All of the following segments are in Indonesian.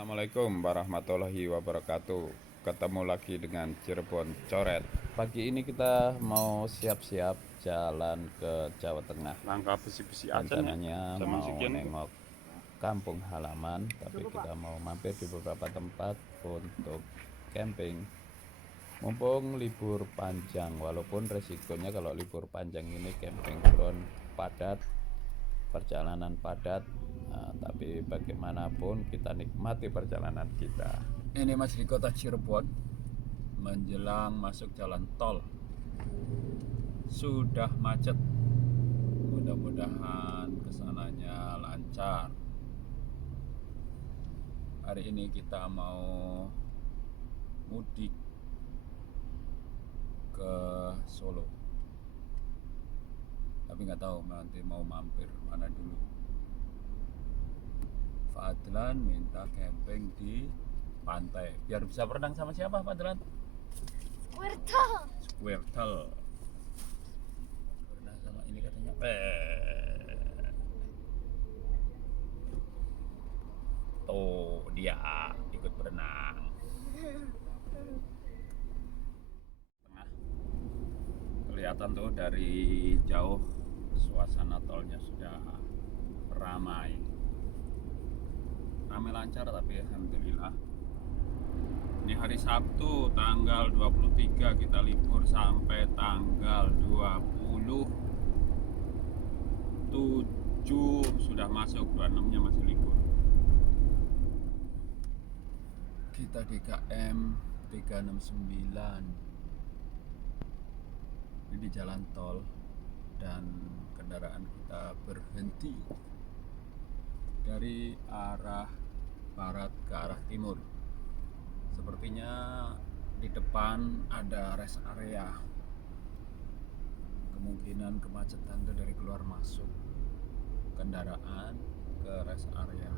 Assalamualaikum warahmatullahi wabarakatuh. Ketemu lagi dengan Cirebon Coret. Pagi ini kita mau siap-siap jalan ke Jawa Tengah. Langkah besi-besi aja nih. Rencananya Zaman mau sekian itu. nengok kampung halaman, tapi kita mau mampir di beberapa tempat untuk camping. Mumpung libur panjang, walaupun resikonya kalau libur panjang ini camping ground padat, perjalanan padat. Nah, tapi bagaimanapun kita nikmati perjalanan kita. Ini masih di kota Cirebon, menjelang masuk jalan tol. Sudah macet. Mudah-mudahan kesananya lancar. Hari ini kita mau mudik ke Solo. Tapi nggak tahu nanti mau mampir mana dulu. Fadlan minta camping di pantai biar bisa berenang sama siapa Fadlan? Squirtle. Berenang sama ini katanya. Tuh dia ikut berenang. Tengah. Kelihatan tuh dari jauh suasana tolnya sudah ramai lancar, tapi alhamdulillah ini hari Sabtu tanggal 23, kita libur sampai tanggal 27, sudah masuk 26 nya masih libur. Kita di KM 369 ini di jalan tol dan kendaraan kita berhenti dari arah barat ke arah timur. Sepertinya di depan ada rest area. Kemungkinan kemacetan itu dari keluar masuk kendaraan ke rest area.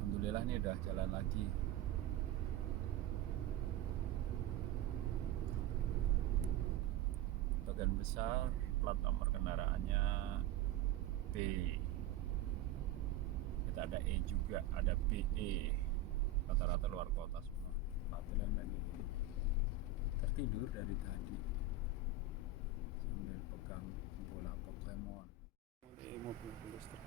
Alhamdulillah ini udah jalan lagi. Bagian besar plat nomor kendaraannya B. Kita ada E juga, ada BE. Rata-rata luar kota semua. Fadlan lagi tertidur dari tadi sambil pegang bola Pokemon. Mobil listrik.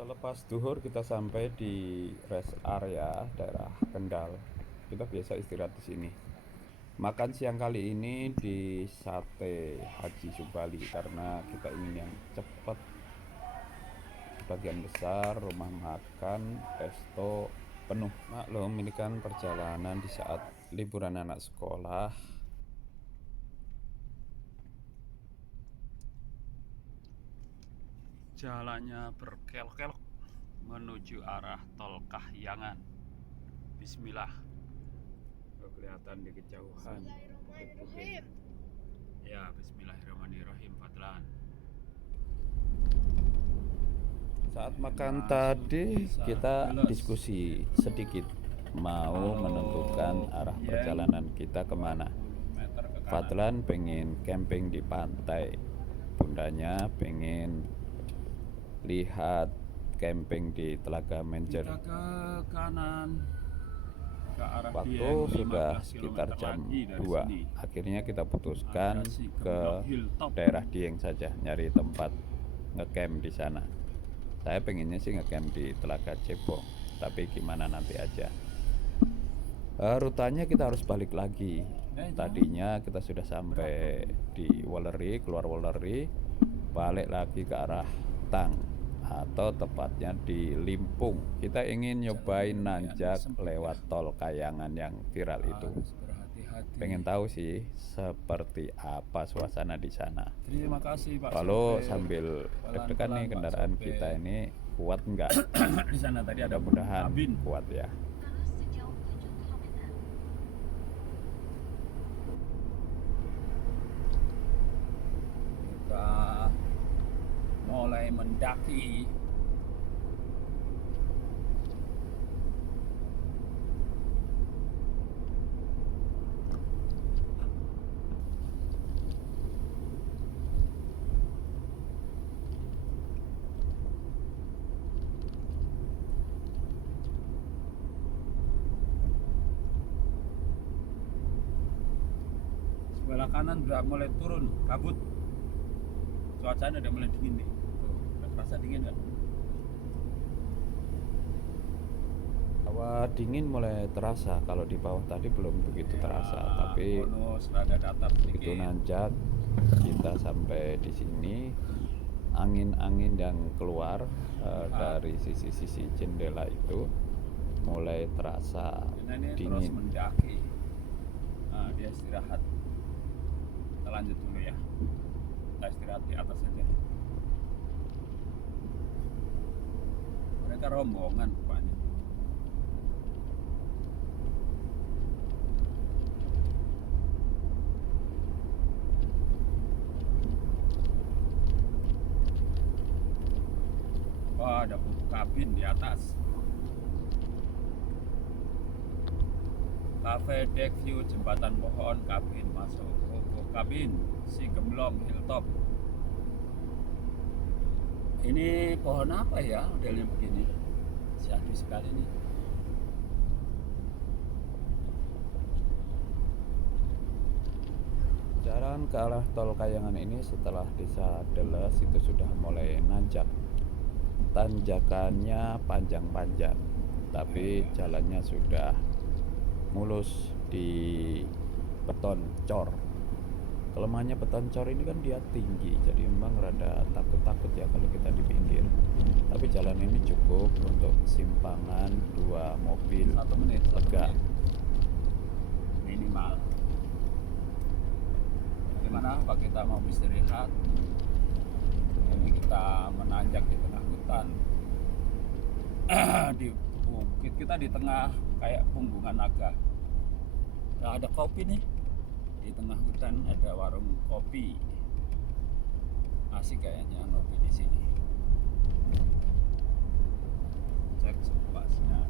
Selepas duhur kita sampai di rest area daerah Kendal. Kita biasa istirahat di sini. Makan siang kali ini di Sate Haji Subali karena kita ingin yang cepat. Bagian besar rumah makan resto penuh. Maklum ini kan perjalanan di saat liburan anak sekolah. Jalannya berkelok-kelok menuju arah tol Kahyangan. Bismillah. Kelihatan di kejauhan. Bismillahirrahmanirrahim. Ya, bismillahirrahmanirrahim, Fadlan. Saat makan tadi kita diskusi sedikit mau menentukan arah perjalanan kita kemana. Fadlan pengen camping di pantai, bundanya pengen lihat camping di Telaga Menjer. Kita ke kanan ke arah Waktu Dieng, sudah 15 sekitar kilometer jam lagi dari 2. sini. Akhirnya kita putuskan Ada si ke Gemblok Hilltop. daerah Dieng saja, nyari tempat ngecamp di sana. Saya pengennya sih ngecamp di Telaga Cebong, tapi gimana nanti aja. Rutanya kita harus balik lagi. Tadinya kita sudah sampai di Weleri, keluar Weleri, balik lagi ke arah Tang atau tepatnya di Limpung. Kita ingin nyobain nanjak lewat tol Kahyangan yang viral itu. Pengen tahu sih seperti apa suasana di sana. Terima kasih Pak. Lalu Sopir. sambil deg-degan nih Pelan-pelan, Pak kendaraan Sopir. kita ini kuat nggak? Di sana tadi ada Mudah-mudahan kabin. kuat ya. Kita mulai mendaki kanan udah mulai turun kabut, cuacanya udah mulai dingin nih. Tuh, udah terasa dingin kan? Hawa dingin mulai terasa, kalau di bawah tadi belum begitu terasa, tapi bonus rada datar itu sedikit. nanjak kita sampai di sini. Angin-angin yang keluar dari sisi-sisi jendela itu mulai terasa Nah, ini terus dingin. mendaki. Nah, dia istirahat. Kita lanjut dulu ya. Kita istirahat di atas saja. Mereka rombongan rupanya. Wah, ada kabin di atas. Cafe Deck View Jembatan Pohon kabin masuk. Koko kabin si Gemblong Hilltop. Ini pohon apa ya modelnya begini? Syahdu sekali nih. Jalan ke arah tol Kayangan ini setelah desa Deles itu sudah mulai nanjak. Tanjakannya panjang-panjang, tapi jalannya sudah mulus di beton cor. Kelemahannya beton cor ini kan dia tinggi, jadi memang rada takut-takut ya kalau kita di pinggir. Tapi jalan ini cukup untuk simpangan 2 mobil 1 menit lega. minimal. Gimana Pak, kita mau istirahat? Ini kita menanjak di tengah hutan. Di bukit kita di tengah kayak punggungan naga. Nah, ada kopi nih. Di tengah hutan ada warung kopi. Asik kayaknya ngopi di sini. Cek sepasnya.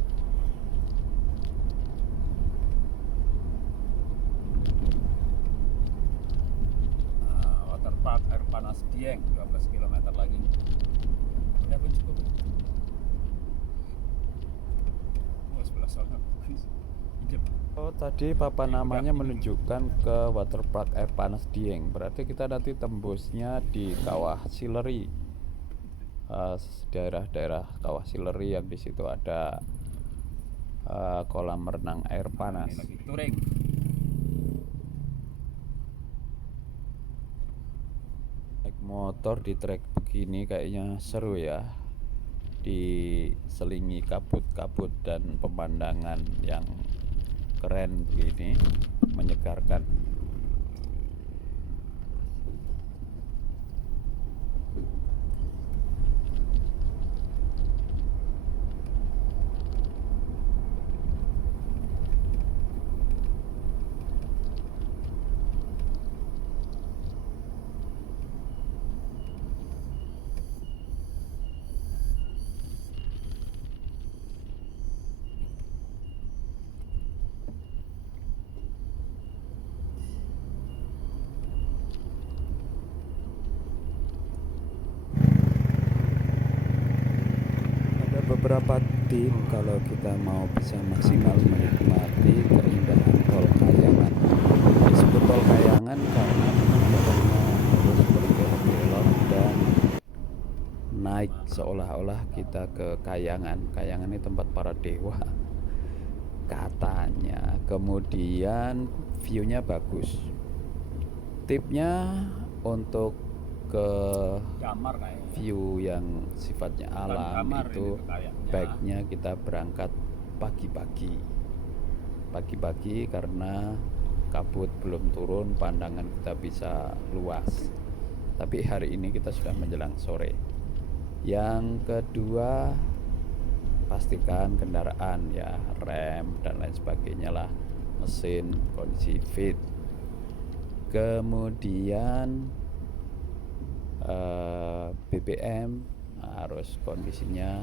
Waterpark air panas Dieng 12 km lagi. Udah pun cukup. Oh, sebelah sana. Oh, tadi papan namanya menunjukkan ke Waterpark air panas Dieng. Berarti kita nanti tembusnya di Kawah Sileri. Daerah-daerah Kawah Sileri yang di situ ada kolam renang air panas. Ini lagi touring. Naik motor di trek begini kayaknya seru ya. Diselingi kabut-kabut dan pemandangan yang keren begini, menyegarkan. Beberapa tim kalau kita mau bisa maksimal menikmati keindahan tol Kayangan. Disebut tol Kayangan karena memang jalannya harus berbelok dan naik seolah-olah kita ke Kayangan. Kayangan ini tempat para dewa katanya. Kemudian view-nya bagus. Tipnya untuk ke Damar kayaknya. view yang sifatnya alam Damar itu ini kayaknya. baiknya kita berangkat pagi-pagi karena kabut belum turun, pandangan kita bisa luas. Tapi hari ini kita sudah menjelang sore. Yang kedua, pastikan kendaraan ya, rem dan lain sebagainya lah, mesin kondisi fit. Kemudian BBM harus kondisinya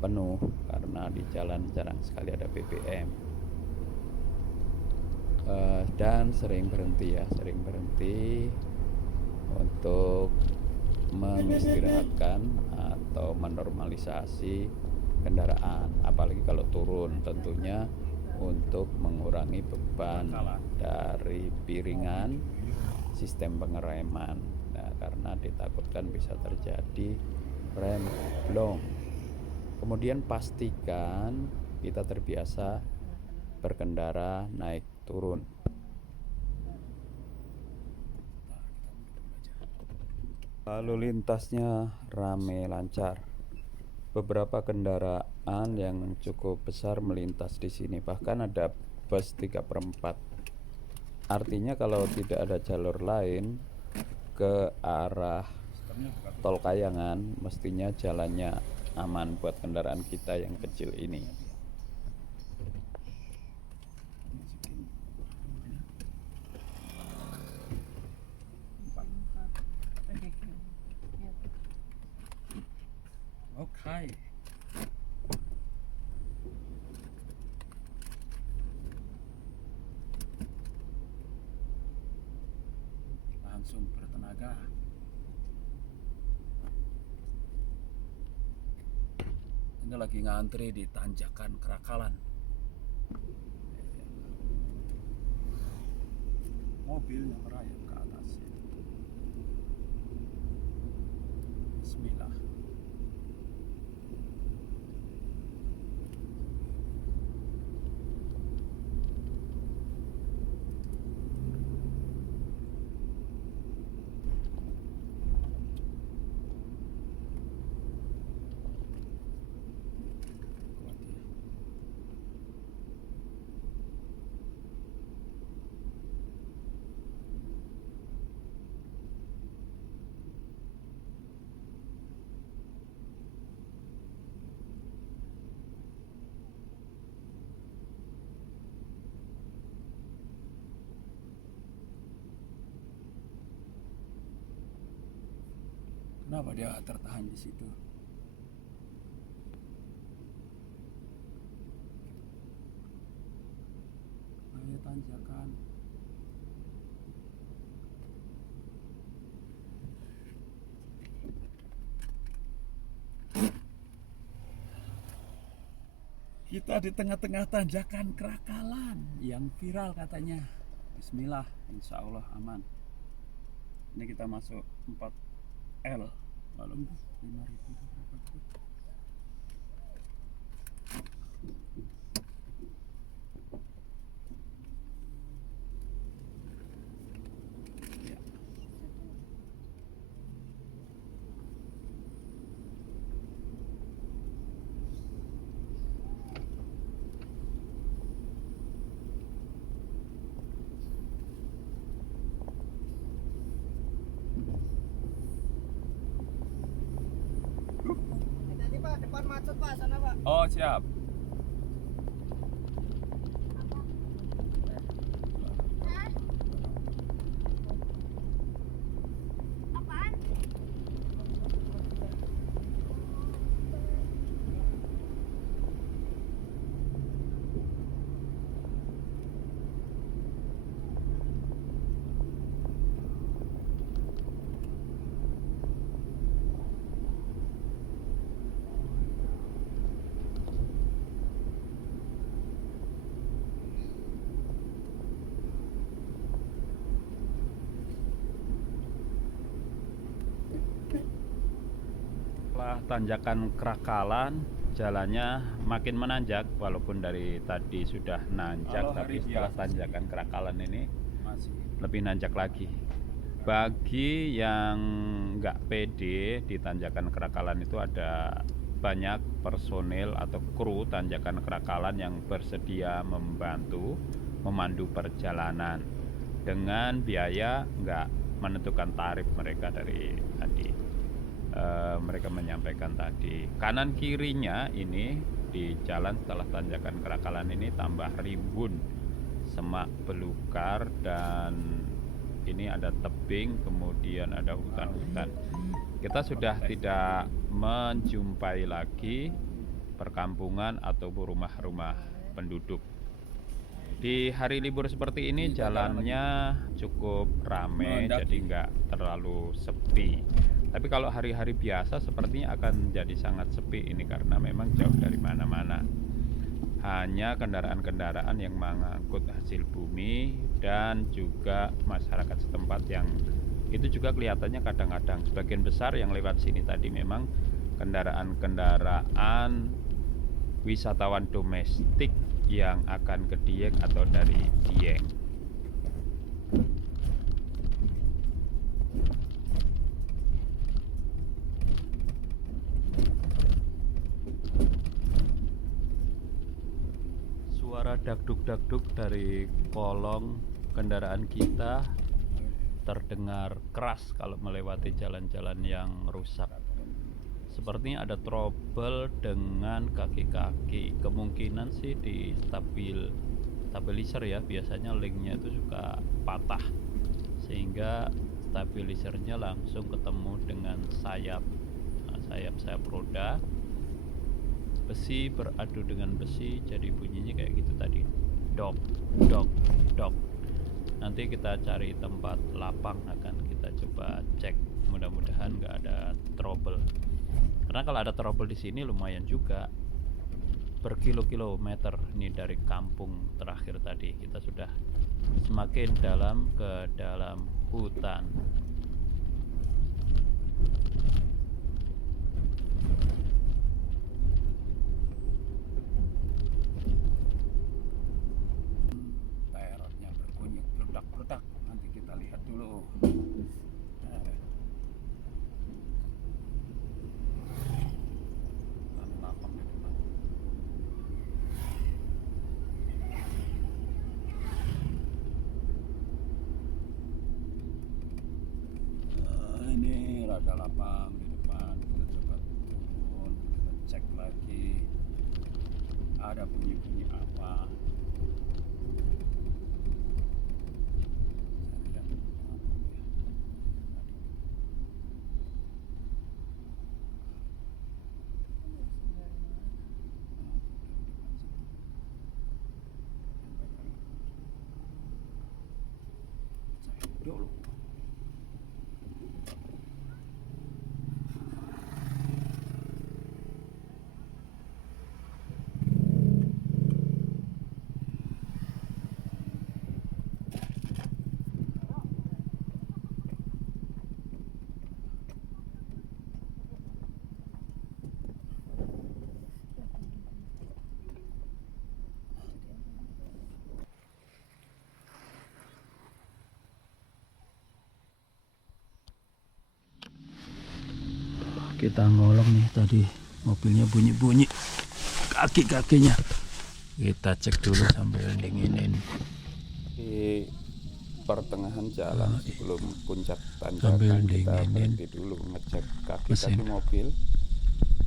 penuh karena di jalan jarang sekali ada BBM. Dan sering berhenti untuk mengistirahatkan atau menormalisasi kendaraan, apalagi kalau turun, tentunya untuk mengurangi beban dari piringan sistem pengereman. Nah, karena ditakutkan bisa terjadi rem blong. Kemudian pastikan kita terbiasa berkendara naik turun. Lalu lintasnya rame lancar. Beberapa kendaraan yang cukup besar melintas di sini. Bahkan ada bus 3/4. Artinya kalau tidak ada jalur lain ke arah Tol Kayangan, mestinya jalannya aman buat kendaraan kita yang kecil ini. Oke. Langsung bertenaga. Ini lagi ngantri di tanjakan Kerakalan. Mobilnya merayap ke atas. Bismillah. Kenapa dia tertahan di situ? Ayo tanjakan. Kita di tengah-tengah tanjakan Kerakalan yang viral katanya. Bismillah, insya Allah aman. Ini kita masuk 4L, lalu 5.000 berapa tuh? Ya. Tadi Pak, depan macet Pak, sana Pak. Oh siap. Apaan? Setelah tanjakan Kerakalan, jalannya makin menanjak walaupun dari tadi sudah nanjak, Kalau tapi hari setelah biasa tanjakan Kerakalan ini Masih. lebih nanjak lagi. Bagi yang nggak pede di tanjakan Kerakalan itu ada banyak personil atau kru tanjakan Kerakalan yang bersedia membantu memandu perjalanan dengan biaya nggak menentukan tarif mereka dari tadi. Mereka menyampaikan tadi kanan kirinya ini di jalan setelah tanjakan Kerakalan ini tambah rimbun semak belukar dan ini ada tebing, kemudian ada hutan-hutan. Kita sudah tidak menjumpai lagi perkampungan atau rumah-rumah penduduk. Di hari libur seperti ini jalannya cukup ramai, jadi nggak terlalu sepi. Tapi kalau hari-hari biasa sepertinya akan jadi sangat sepi ini karena memang jauh dari mana-mana. hanya kendaraan-kendaraan yang mengangkut hasil bumi dan juga masyarakat setempat yang itu juga kelihatannya kadang-kadang sebagian besar yang lewat sini tadi memang kendaraan-kendaraan wisatawan domestik yang akan ke Dieng atau dari Dieng. Suara dakduk-dakduk dari kolong kendaraan kita terdengar keras kalau melewati jalan-jalan yang rusak. Sepertinya ada trouble dengan kaki-kaki. Kemungkinan sih di stabilizer ya, biasanya linknya itu suka patah sehingga stabilizernya langsung ketemu dengan sayap roda. Besi beradu dengan besi, jadi bunyinya kayak gitu tadi, dok dok dok. Nanti kita cari tempat lapang, akan kita coba cek, mudah-mudahan nggak ada trouble, karena kalau ada trouble di sini lumayan juga, berkilo-kilometer ini dari kampung terakhir tadi. Kita sudah semakin dalam ke dalam hutan. Tayarotnya berbunyi produk-produk. Nanti kita lihat dulu. Lapang di depan. Ini rada lapang di depan. Kita coba turun, kita cek lagi ada bunyi-bunyi apa. Dulu. Kita ngolong nih, tadi mobilnya bunyi-bunyi kaki-kakinya. Kita cek dulu sambil dinginin di pertengahan jalan sebelum puncak tanjakan. Kita berhenti dulu ngecek kaki-kaki mobil.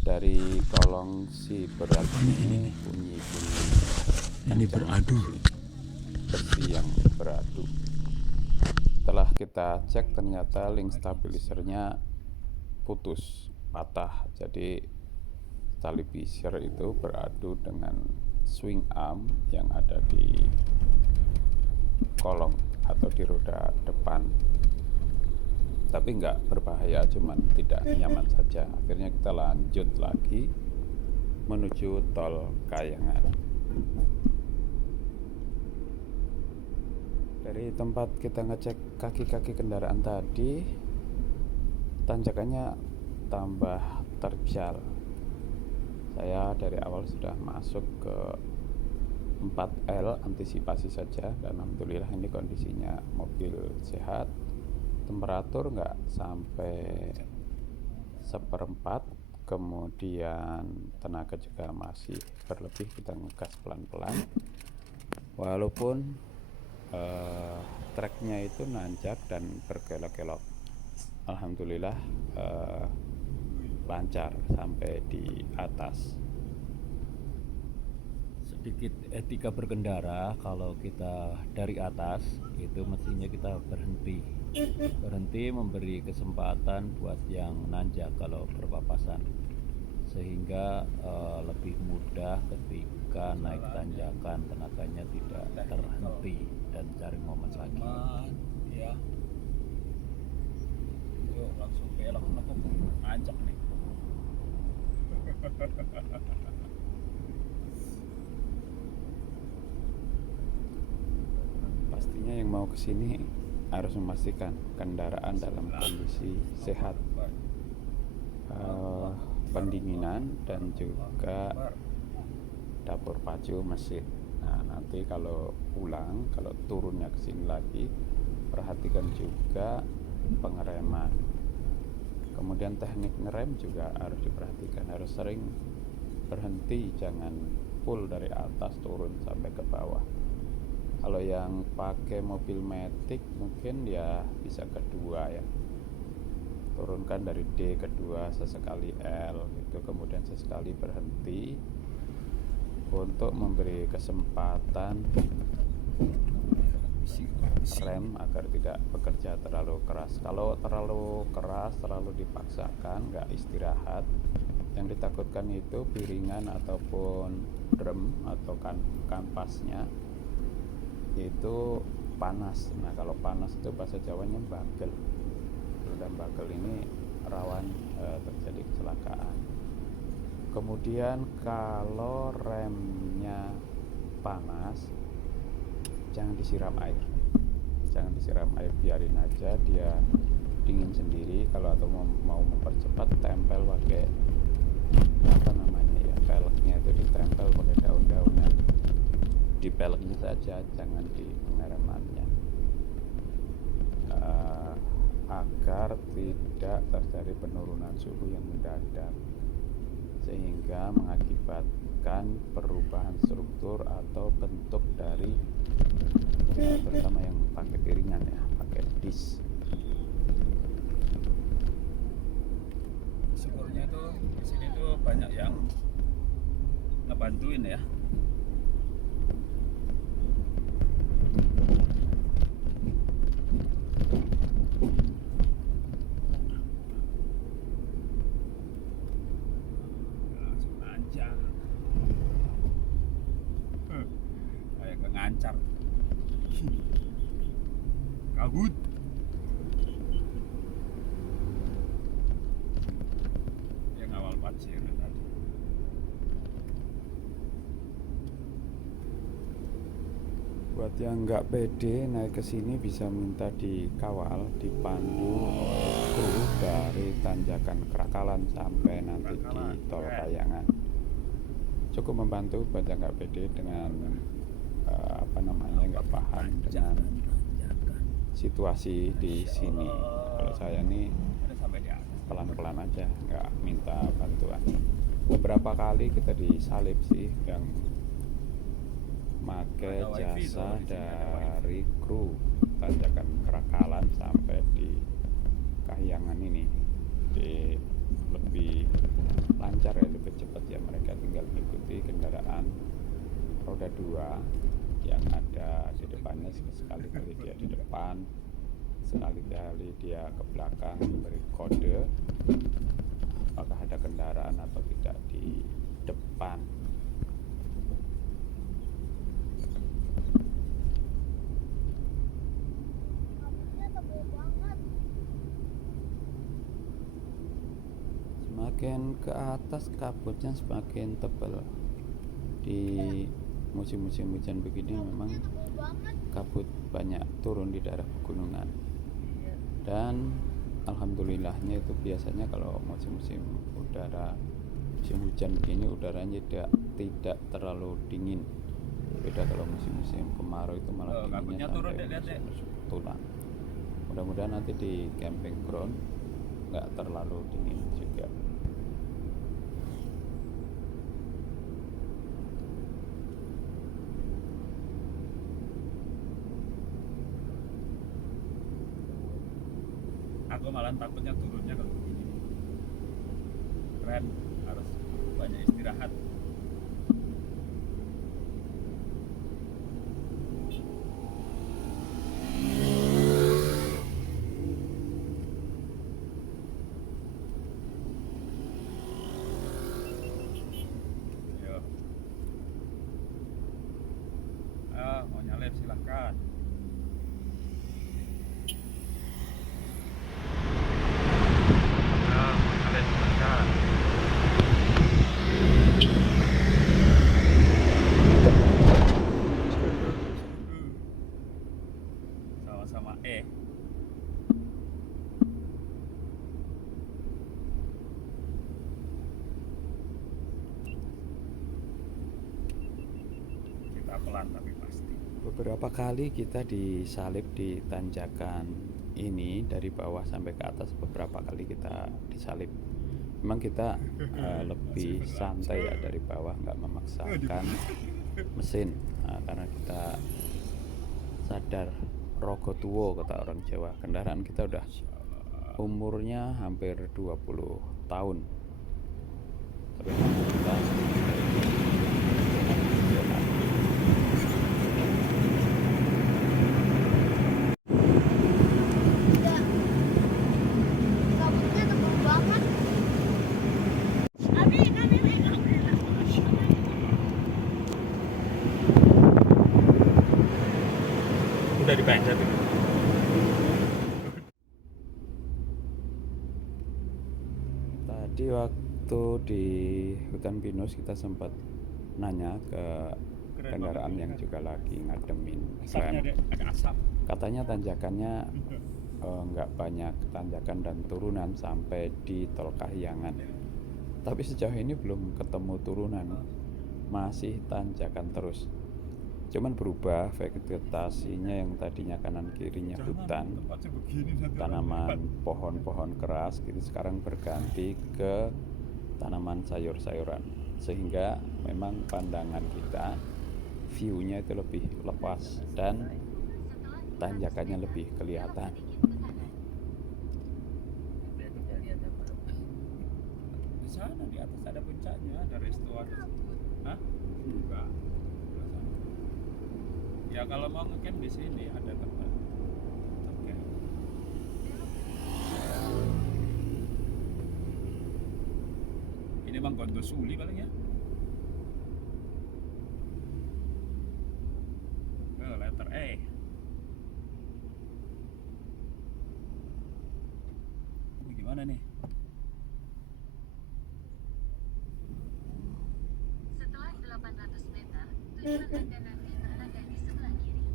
Dari kolong si berat ini bunyi-bunyi ini beradu, besi yang beradu. Setelah kita cek ternyata link stabilizernya putus, patah. Jadi stabilizer itu beradu dengan swing arm yang ada di kolong atau di roda depan, tapi nggak berbahaya, cuman tidak nyaman saja. Akhirnya kita lanjut lagi menuju tol Kayangan. Dari tempat kita ngecek kaki-kaki kendaraan tadi, tanjakannya tambah terjal. Saya dari awal sudah masuk ke 4L antisipasi saja, dan alhamdulillah ini kondisinya mobil sehat. Temperatur nggak sampai 1/4, kemudian tenaga juga masih berlebih. Kita ngegas pelan-pelan walaupun treknya itu nanjak dan berkelok-kelok. Alhamdulillah lancar sampai di atas. Sedikit etika berkendara, kalau kita dari atas itu mestinya kita berhenti memberi kesempatan buat yang nanjak kalau berpapasan, sehingga lebih mudah ketika naik tanjakan, tenaganya tidak terhenti dan cari momen lagi. Ya. Yuk langsung belok, nanjak nih. mau ke sini harus memastikan kendaraan dalam kondisi sehat, pendinginan dan juga dapur pacu mesin. Nah, nanti kalau pulang, kalau turunnya ke sini lagi, perhatikan juga pengereman. Kemudian teknik ngerem juga harus diperhatikan, harus sering berhenti, jangan full dari atas turun sampai ke bawah. Kalau yang pakai mobil matic mungkin ya bisa kedua ya, turunkan dari D kedua, sesekali L gitu, kemudian sesekali berhenti untuk memberi kesempatan rem agar tidak bekerja terlalu keras. Kalau terlalu keras, terlalu dipaksakan, nggak istirahat, yang ditakutkan itu piringan ataupun drum atau kampasnya itu panas. Nah, kalau panas itu bahasa Jawanya bagel, dan bagel ini rawan terjadi kecelakaan. Kemudian kalau remnya panas, jangan disiram air, biarin aja dia dingin sendiri. Kalau atau mau mempercepat, tempel pakai apa namanya ya, peleknya itu ditempel pakai daun-daunan di peleknya saja, jangan di pengeremannya, agar tidak terjadi penurunan suhu yang mendadak sehingga mengakibatkan perubahan struktur atau bentuk dari terutama yang pakai piringan ya, pakai disk. Syukurnya tuh di sini tuh banyak yang ngebantuin ya. Langsung lancar. Kayak ngancar. Kabut. Yang awal pasir tadi. Buat yang nggak pede naik ke sini bisa minta dikawal, dipandu oleh kru dari tanjakan Kerakalan sampai nanti di Tol Kayangan. Cukup membantu buat yang nggak pede dengan nggak paham dengan situasi di sini. Kalau saya nih pelan-pelan aja, nggak minta bantuan. Beberapa kali kita disalip sih yang pakai jasa dari kru tanjakan Kerakalan sampai di Kahyangan ini, lebih lancar ya, lebih cepat ya, mereka tinggal mengikuti kendaraan roda 2 yang ada di depannya. Sekali-kali dia di depan, sekali-kali dia ke belakang, memberi kode apakah ada kendaraan atau tidak di depan. Semakin ke atas kabutnya semakin tebal. Di musim-musim hujan begini memang kabut banyak turun di daerah pegunungan, dan alhamdulillahnya itu biasanya kalau musim-musim hujan begini udaranya tidak terlalu dingin. Beda kalau musim-musim kemarau itu malah dinginnya sampai masuk tulang. Mudah-mudahan nanti di camping ground nggak terlalu dingin juga. Aku malah takutnya turunnya kalau begini. Keren, harus banyak istirahat. Yo. Mau nyalip silahkan. pelan tapi pasti. Beberapa kali kita disalib di tanjakan ini dari bawah sampai ke atas, beberapa kali kita disalip. Memang kita lebih santai ya dari bawah, nggak memaksakan mesin karena kita sadar rogo tuwo kata orang Jawa. Kendaraan kita udah umurnya hampir 20 tahun. Tapi memang kita Ya, kabutnya tebal banget. Udah dipencet itu. Tadi waktu di hutan pinus kita sempat nanya ke Keren kendaraan banget. yang juga lagi ngademin Asapnya rem. ada asap. Katanya tanjakannya nggak banyak tanjakan dan turunan sampai di Tol Kahyangan. Tapi sejauh ini belum ketemu turunan, masih tanjakan terus. Cuman berubah vegetasinya yang tadinya kanan kirinya hutan, Tempatnya begini nanti tanaman pohon-pohon keras gitu sekarang berganti ke tanaman sayur-sayuran, sehingga memang pandangan kita view-nya itu lebih lepas dan tanjakannya lebih kelihatan. di sana di atas ada puncaknya, ada restoran. Hah? Enggak. Ya kalau mau ngecamp di sini ada tempat. Oke. Ini Bang Gondosuli paling ya. Letter E. Ini gimana nih? Setelah 800 meter, tujuan Anda nanti berada di sebelah kiri.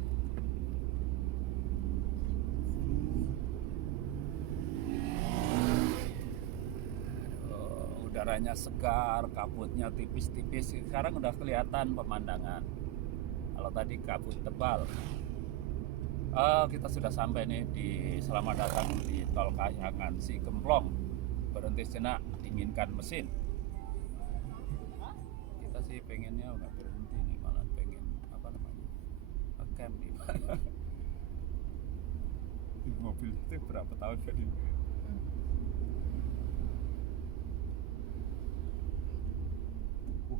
Udaranya segar, kabutnya tipis-tipis. Sekarang udah kelihatan pemandangan. Kalau tadi kabut tebal. Kita sudah sampai nih di selamat datang di Tol Kahyangan Si Gemplong. Berhenti sejenak, dinginkan mesin. Kita sih pengennya udah berhenti nih, malah pengen apa namanya? Ngecamp di mana? Di mobil itu berapa tahun tadi?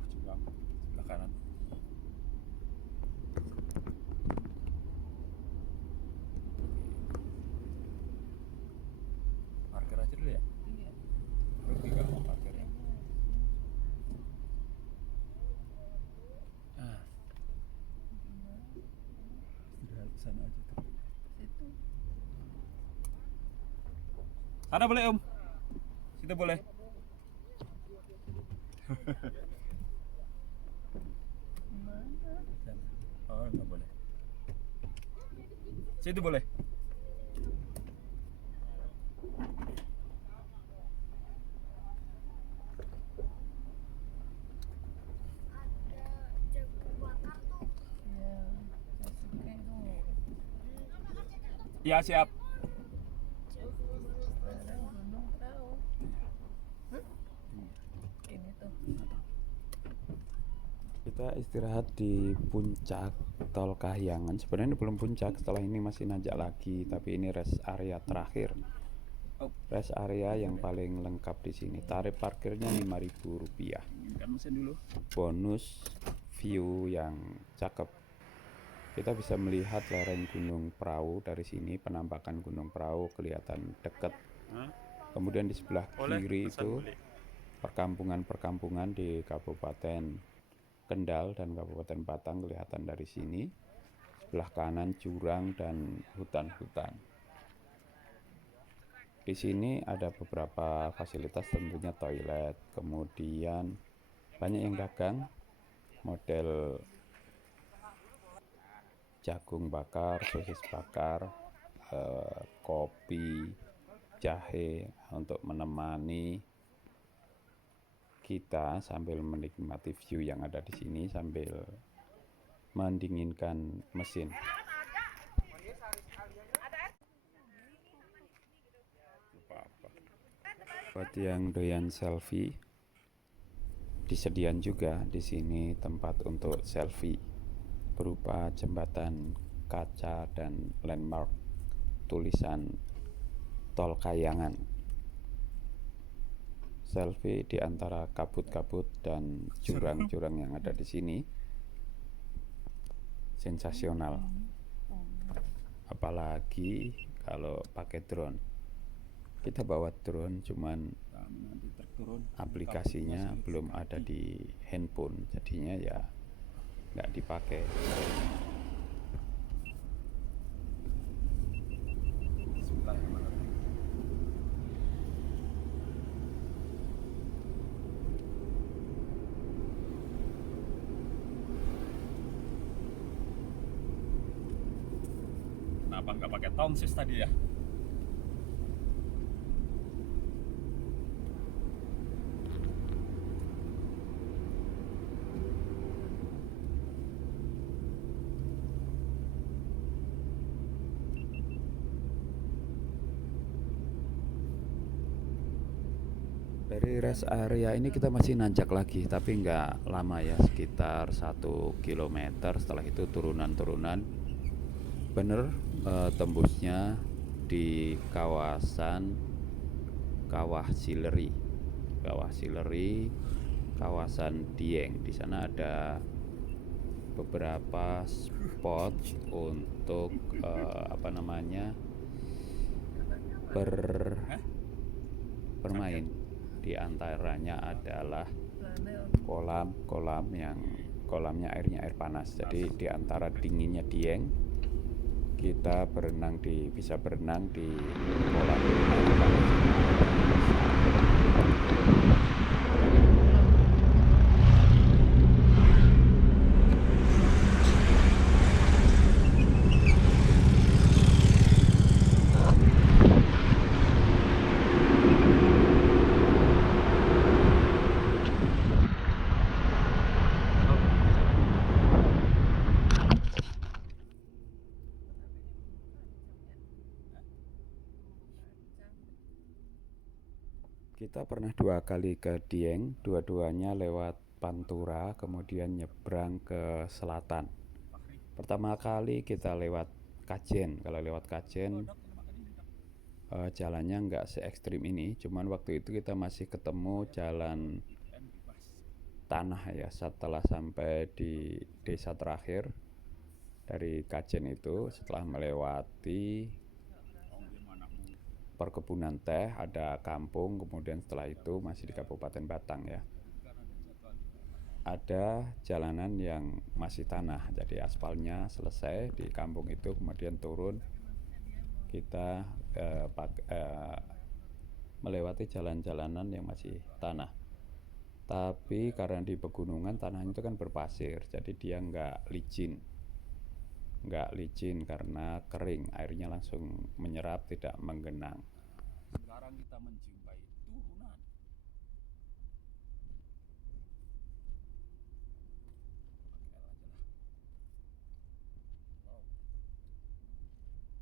Curang sebelah kanan. Parkir aja dulu ya? Iya. Rugi kalau mau parkir ya. Istirahat sana aja tuh. Sana boleh Om. Situ boleh. Sana. Oh nggak boleh. Situ boleh. Ada jagung bakar tuh. Iya siap. Kita istirahat di puncak Tol Kahyangan. Sebenarnya ini belum puncak, setelah ini masih nanjak lagi, tapi ini rest area terakhir. Rest area yang paling lengkap di sini. Tarif parkirnya Rp5.000. Dinginkan mesin dulu. Bonus view yang cakep. Kita bisa melihat lereng Gunung Prau dari sini, penampakan Gunung Prau kelihatan dekat. Kemudian di sebelah kiri itu perkampungan-perkampungan di Kabupaten Kendal dan Kabupaten Batang kelihatan dari sini. Sebelah kanan jurang dan hutan-hutan. Di sini ada beberapa fasilitas, tentunya toilet, kemudian banyak yang dagang model jagung bakar, sosis bakar, kopi, jahe untuk menemani kita sambil menikmati view yang ada di sini, sambil mendinginkan mesin. Apa-apa. Buat yang doyan selfie, disediakan juga di sini tempat untuk selfie berupa jembatan kaca dan landmark tulisan Tol Kayangan. Selfie di antara kabut-kabut dan jurang-jurang yang ada di sini sensasional. Apalagi kalau pakai drone. Kita bawa drone cuman Kami nanti terturun. aplikasinya Kabutnya belum sulit ada diganti. di handphone, jadinya ya nggak dipakai. Bismillahirrahmanirrahim. Kenapa nggak pakai tongsis tadi ya? Dari rest area ini kita masih nanjak lagi, tapi nggak lama ya, sekitar 1 kilometer. Setelah itu turunan-turunan. Bener, tembusnya di kawasan Kawah Sileri, kawasan Dieng. Di sana ada beberapa spot untuk bermain. Di antaranya adalah kolamnya airnya air panas. Jadi di antara dinginnya Dieng, kita bisa berenang di kolam air panas. Kita pernah 2 kali ke Dieng, dua-duanya lewat Pantura, kemudian nyebrang ke selatan. Pertama kali kita lewat Kajen. Kalau lewat Kajen, jalannya nggak se ekstrim ini, cuman waktu itu kita masih ketemu jalan tanah ya. Setelah sampai di desa terakhir dari Kajen itu, setelah melewati perkebunan teh, ada kampung, kemudian setelah itu masih di Kabupaten Batang ya. Ada jalanan yang masih tanah, jadi aspalnya selesai di kampung itu, kemudian turun kita melewati jalan-jalanan yang masih tanah. Tapi karena di pegunungan tanahnya itu kan berpasir, jadi dia nggak licin karena kering, airnya langsung menyerap, tidak menggenang. Sekarang kita menjumpai turunan.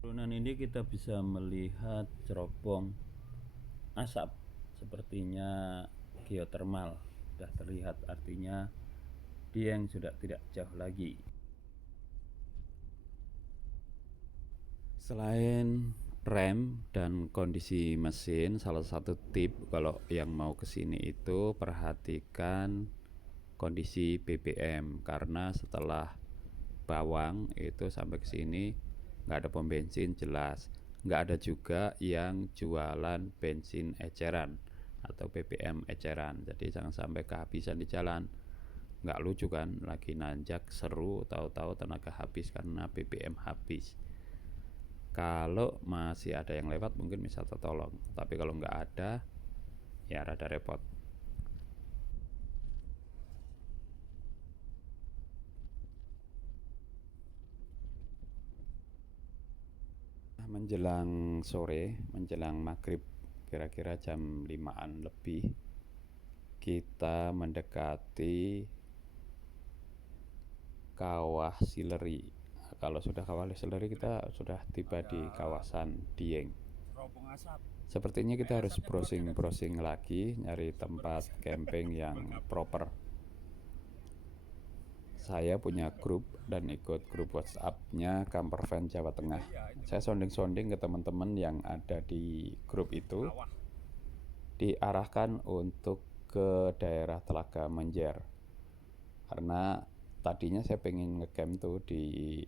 Turunan ini kita bisa melihat cerobong asap, sepertinya geotermal sudah terlihat, artinya Dieng sudah tidak jauh lagi. Selain rem dan kondisi mesin, salah satu tip kalau yang mau kesini itu perhatikan kondisi BBM, karena setelah Bawang itu sampai ke sini nggak ada pom bensin jelas, nggak ada juga yang jualan bensin eceran atau BBM eceran, jadi jangan sampai kehabisan di jalan. Nggak lucu kan, lagi nanjak seru, tahu-tahu tenaga habis karena BBM habis. Kalau masih ada yang lewat mungkin bisa tertolong, tapi kalau nggak ada ya rada repot. Menjelang sore, menjelang maghrib, kira-kira jam 5-an lebih, kita mendekati Kawah Sileri. Nah, kalau sudah Kawah Sileri kita sudah tiba di kawasan Dieng. Teropong asap. Sepertinya kita harus browsing-browsing lagi, nyari tempat camping yang proper. Saya punya grup dan ikut grup WhatsApp-nya Camper Van Jawa Tengah. Saya sounding-sounding ke teman-teman yang ada di grup itu, Kawah. diarahkan untuk ke daerah Telaga Menjer. Karena tadinya saya pengen ngecamp tuh di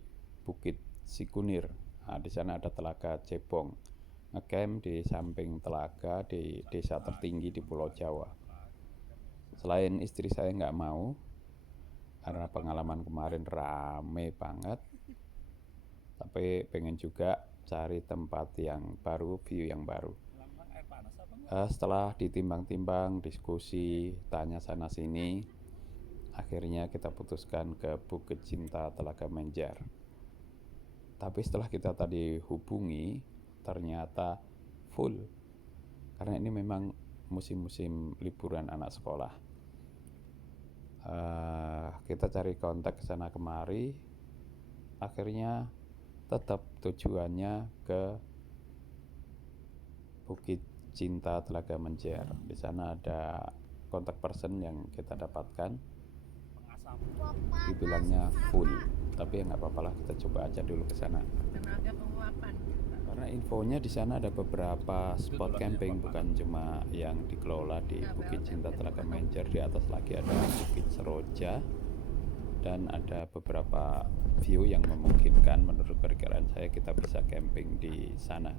Bukit Sikunir. Nah, di sana ada Telaga Cebong. Ngecamp di samping telaga di desa tertinggi di Pulau Jawa. Selain istri saya nggak mau, karena pengalaman kemarin rame banget, tapi pengen juga cari tempat yang baru, view yang baru. Lambang air panas apa enggak? Setelah ditimbang-timbang, diskusi, tanya sana sini, akhirnya kita putuskan ke Bukit Cinta Telaga Menjer. Tapi setelah kita tadi hubungi, ternyata full, karena ini memang musim-musim liburan anak sekolah. Kita cari kontak ke sana kemari, akhirnya tetap tujuannya ke Bukit Cinta Telaga Menjer. Di sana ada kontak person yang kita dapatkan, Pengasap. dibilangnya full, tapi ya nggak apa-apa lah, kita coba aja dulu ke sana. tenaga penguapan. Karena infonya di sana ada beberapa spot camping, bukan cuma yang dikelola di Bukit Cinta Telaga Menjer. Di atas lagi ada Bukit Seroja dan ada beberapa view yang memungkinkan menurut perkiraan saya kita bisa camping di sana.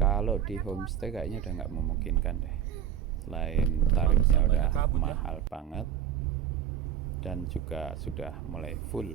Kalau di homestay kayaknya udah nggak memungkinkan deh. Selain tarifnya udah mahal banget dan juga sudah mulai full.